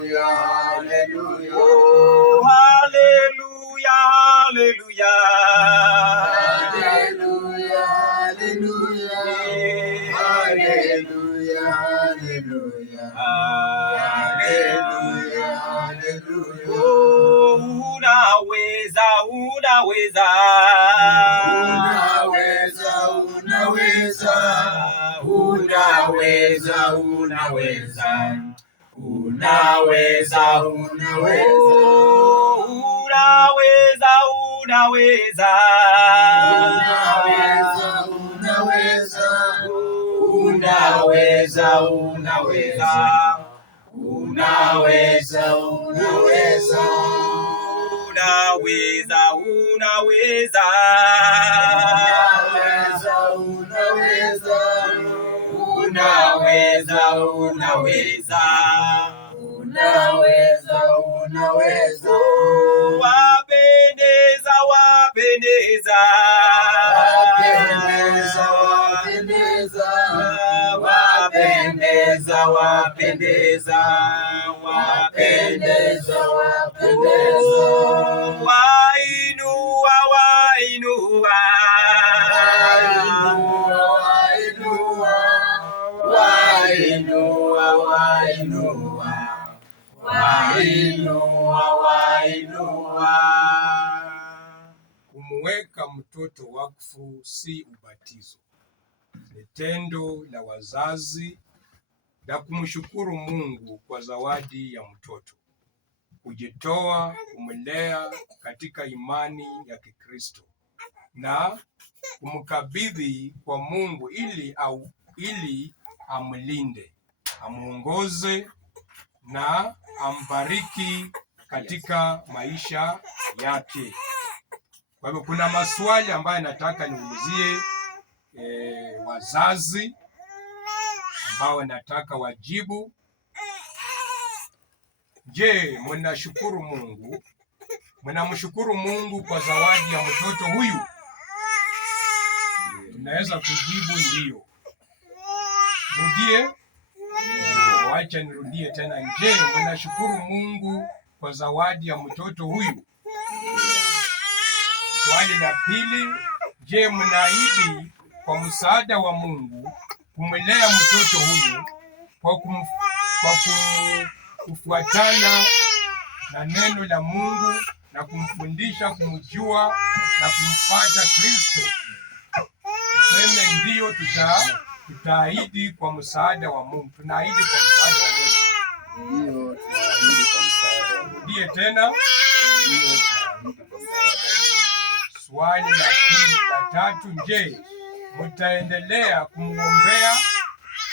hallelujah. Oh, hallelujah, hallelujah. Hallelujah, hallelujah. Hallelujah, hallelujah. Hallelujah, hallelujah. Oh, unaweza, unaweza. Unaweza, unaweza. Unaweza, unaweza. Unaweza, unaweza. Oh, unaweza, unaweza. Unaweza, unaweza. Unaweza, unaweza. Unaweza, unaweza. Unaweza, unaweza. Unaweza, unaweza. Unaweza, unaweza. Wapendeza, wapendeza. Wapendeza, wapendeza. Wapendeza, wapendeza. Wapendeza, wapendeza. Wainua, wainua. Wainua, wainua. Wainua, wainua. Kumweka mtoto wakfu si ubatizo, ni tendo la wazazi la kumshukuru Mungu kwa zawadi ya mtoto, kujitoa kumlea katika imani ya Kikristo na kumkabidhi kwa Mungu ili amlinde, amuongoze na ambariki katika maisha yake. Kwa hivyo kuna maswali ambayo nataka niulizie wazazi ambao nataka wajibu. Je, mnashukuru Mungu? Mnamshukuru Mungu kwa zawadi ya mtoto huyu? Tunaweza kujibu ndio. Rudie. Wacha nirudie tena. Je, mnashukuru Mungu kwa zawadi ya mtoto huyu? Swali la pili, je, mnaahidi kwa msaada wa Mungu kumlea mtoto huyu kwa kufuatana na neno la Mungu na kumfundisha kumjua na kumfuata Kristo? Tuseme ndio, tutaahidi kwa msaada wa Mungu. Tunaahidi kwa msaada wa Mungu. Ndio, tunaahidi kwa msaada wa Mungu. Rudie tena. Swali la tatu, je, mtaendelea kumwombea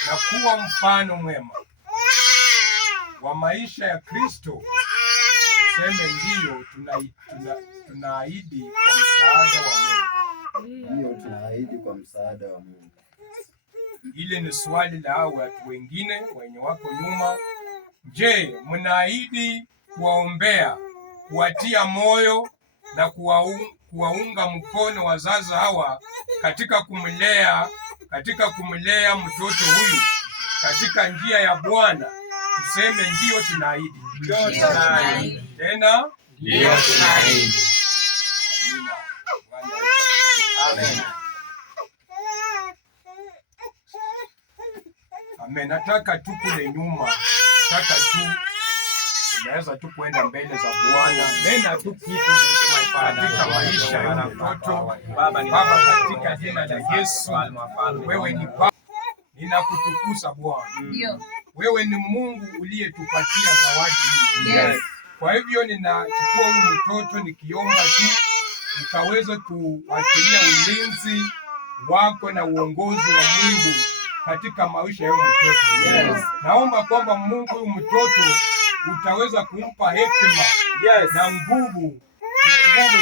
na kuwa mfano mwema wa maisha ya Kristo? Tuseme ndio, tunaahidi kwa msaada wa Mungu. Ndio, tunaahidi kwa msaada wa Mungu. Ile ni swali la watu wengine wenye wako nyuma. Je, mnaahidi kuwaombea, kuwatia moyo na kuwaunga mkono wazazi hawa katika kumlea mtoto huyu katika njia ya Bwana? Tuseme ndio, tunaahidi. Tena Ndio, tunaahidi. Amen. Amen. Nataka tu kule nyuma, naweza tu kuenda mbele za Bwana. Nena tu kitu katika maisha ya mtoto. Baba, katika jina la Yesu, wewe ni Baba. Ninakutukuza Bwana. Wewe ni Mungu uliyetupatia zawadi hii. Yes. Kwa hivyo ninachukua huyu mtoto nikiomba tu ukaweze kuachilia ulinzi wako na uongozi wa Mungu katika maisha ya mtoto. Yes. Naomba kwamba Mungu huyu mtoto utaweza kumpa hekima, yes, na nguvu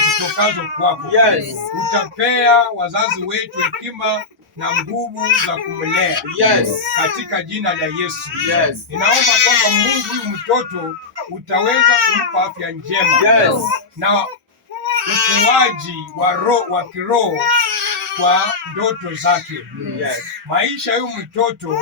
zitokazo kwako. Yes. Utapea wazazi wetu hekima na nguvu za kumlea. Yes. Katika jina la Yesu. Yes. Ninaomba kwamba Mungu huyu mtoto utaweza kumpa afya njema. Yes. Na ukuaji wa kiroho kwa ndoto zake. Yes. Maisha huyu mtoto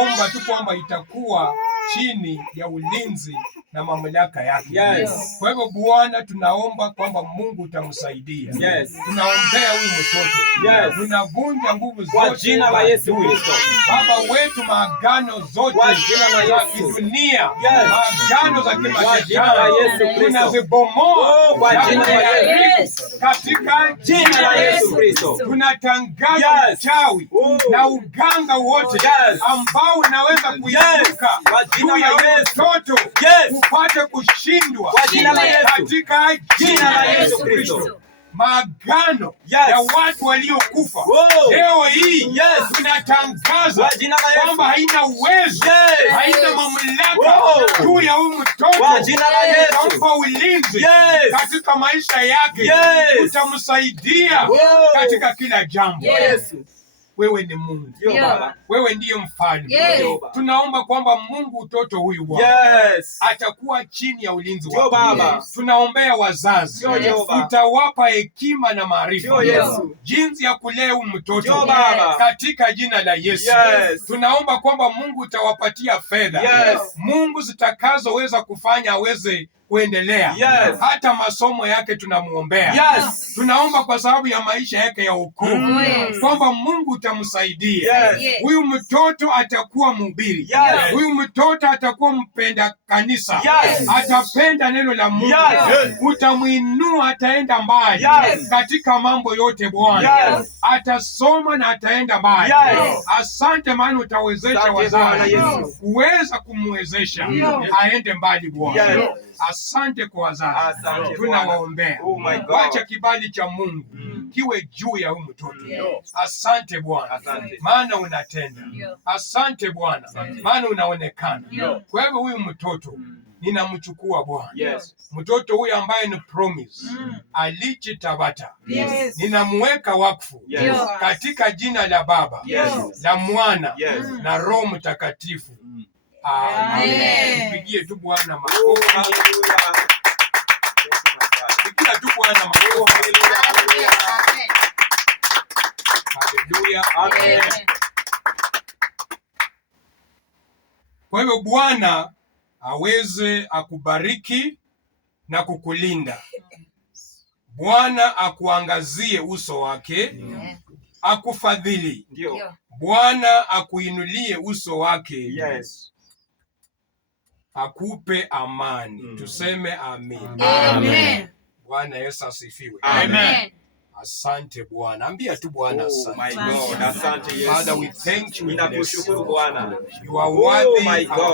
omba tu kwamba itakuwa chini ya ulinzi na mamlaka yake. Yes. Kwa hivyo Bwana, tunaomba kwamba Mungu utamsaidia. Yes. Tunaombea huyu mtoto. Yes. Tunavunja nguvu Kwa zote jina la Yesu Kristo. Baba wetu, maagano zote Kwa jina la za Yesu. kidunia, Yes. maagano za Kwa jina la kimashetani, Yesu Kristo. tunazibomoa Kwa jina la Yesu. katika Jina la Yesu Kristo. Tunatangaza Yes. uchawi na uganga wote Yes. ambao unaweza kuinuka Kwa jina juu ya la huyu Yesu. mtoto Yes. upate kushindwa Kwa jina la Yesu. katika Jina la Yesu Kristo. Maagano Yes. ya watu waliokufa Wow. leo hii Yes. tunatangaza Kwa jina la Yesu. kwamba haina uwezo, Yes. haina mamlaka Wow. juu ya huyu mtoto. Kwa jina la Yesu. Utampa ulinzi Yes. katika maisha yake. Yes. Utamsaidia Wow. katika kila jambo. Yesu. Wewe ni Mungu. Ndio Baba. Wewe ndiye mfalme. Yes. Tunaomba kwamba Mungu, mtoto huyu Bwana Yes. atakuwa chini ya ulinzi Ndio wako. Baba. Tunaombea wazazi, Ndio Jehova. utawapa hekima na maarifa Ndio Yesu. jinsi ya kulea huyu mtoto Ndio Baba. katika jina la Yesu. Yes. Tunaomba kwamba Mungu utawapatia fedha, Yes. Mungu zitakazoweza kufanya aweze kuendelea. Yes. Hata masomo yake tunamuombea. Yes. Tunaomba kwa sababu ya maisha yake ya wokovu Yes. kwamba Mungu utamsaidia. Yes. Huyu mtoto atakuwa mhubiri. Yes. Huyu mtoto atakuwa mpenda kanisa. Yes. Atapenda neno la Mungu. Yes. Utamuinua, ataenda mbali Yes. katika mambo yote Bwana. Yes. Atasoma na ataenda mbali. Yes. Asante, maana utawezesha Asante Bwana wazazi Yesu. kuweza kumwezesha aende mbali Bwana. Yes. Asante kwa wazazi, Asante tunawaombea. Oh my God. Wacha kibali cha Mungu kiwe juu ya huyu mtoto. Asante Bwana, Asante. maana unatenda. Asante Bwana, maana unaonekana. Ndio. Kwa hivyo huyu mtoto ninamchukua Bwana. Yes. Mtoto huyu ambaye ni promise Alichi Tabata, Yes. ninamuweka wakfu Yes. katika jina la Baba, Yes. la Mwana Yes. na Roho Mtakatifu. Amen. Pigie tu Bwana makofi. Hallelujah. Pigia tu Bwana makofi. Haleluya. Amen. Kwa hivyo Bwana aweze akubariki na kukulinda. Bwana akuangazie uso wake, akufadhili. Ndio. Bwana akuinulie uso wake, Yes. akupe amani. Tuseme amen. Amen. Bwana Yesu asifiwe. Amen. Asante Bwana. Ambia tu Bwana Oh asante. my God. Asante Yesu. Father, we thank you. Ninakushukuru Bwana. You are Oh worthy. my God.